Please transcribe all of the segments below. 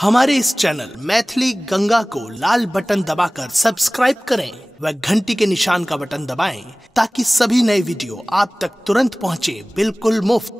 हमारे इस चैनल मैथिली गंगा को लाल बटन दबाकर सब्सक्राइब करें व घंटी के निशान का बटन दबाएं ताकि सभी नए वीडियो आप तक तुरंत पहुंचे बिल्कुल मुफ्त।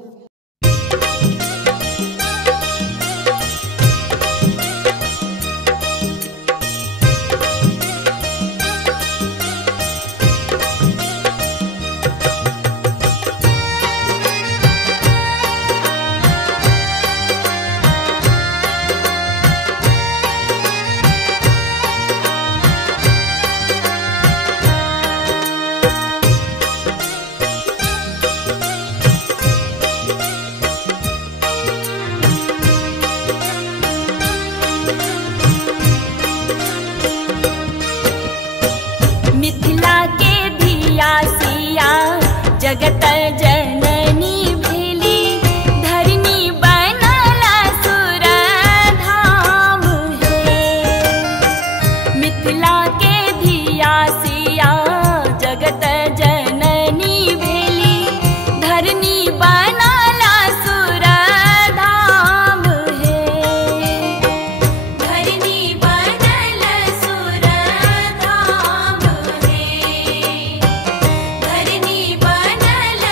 मिथिला के धिया सिया जगत जननी भेली, धरनी बनला सुर धाम है। मिथिला के धिया सिया जगत जननी भेली, धरनी बनला सुर धाम है। धरनी बनल सुर धाम है। धरनी बनल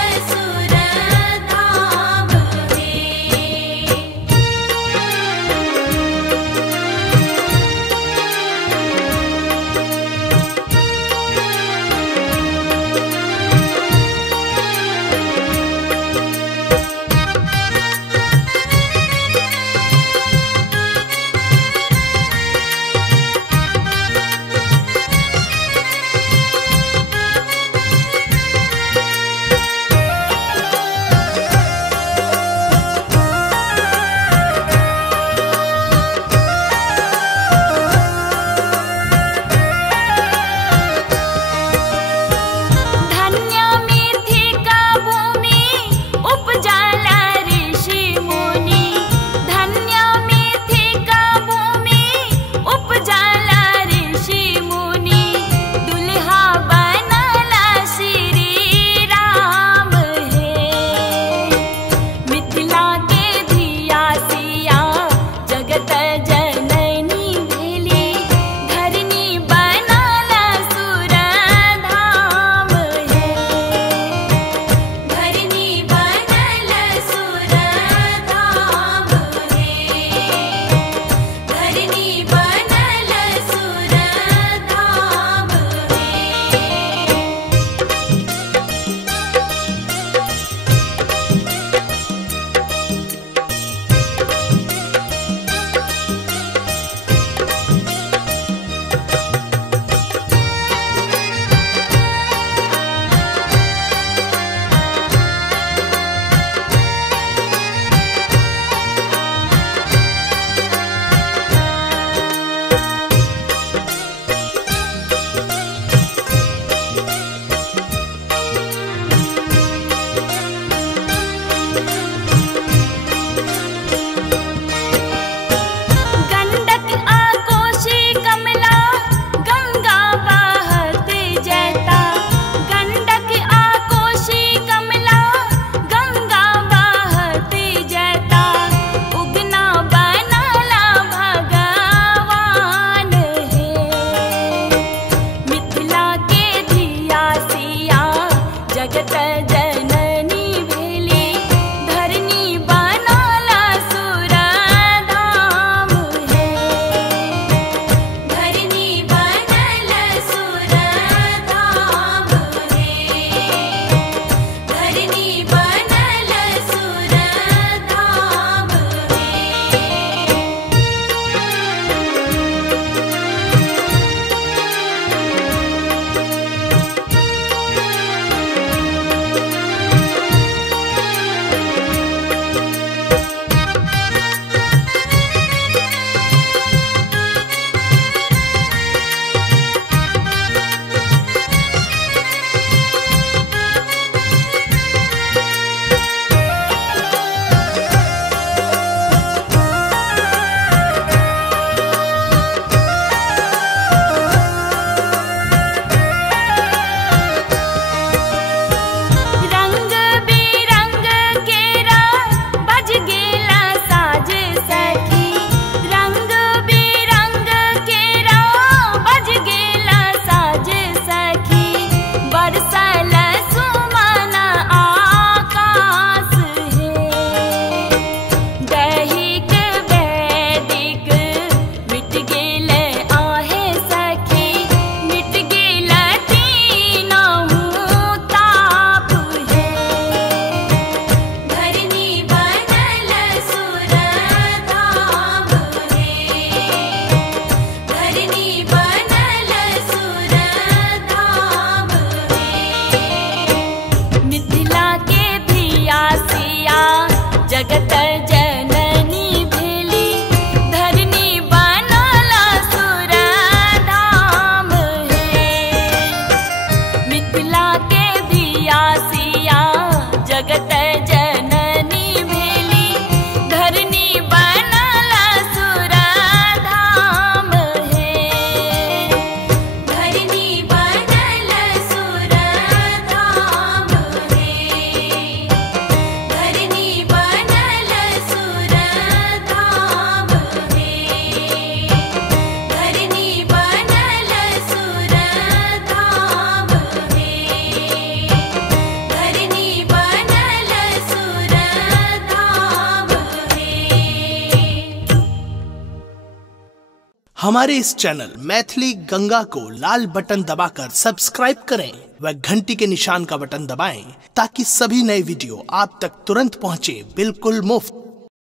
हमारे इस चैनल मैथिली गंगा को लाल बटन दबाकर सब्सक्राइब करें व घंटी के निशान का बटन दबाएं ताकि सभी नए वीडियो आप तक तुरंत पहुंचे बिल्कुल मुफ्त।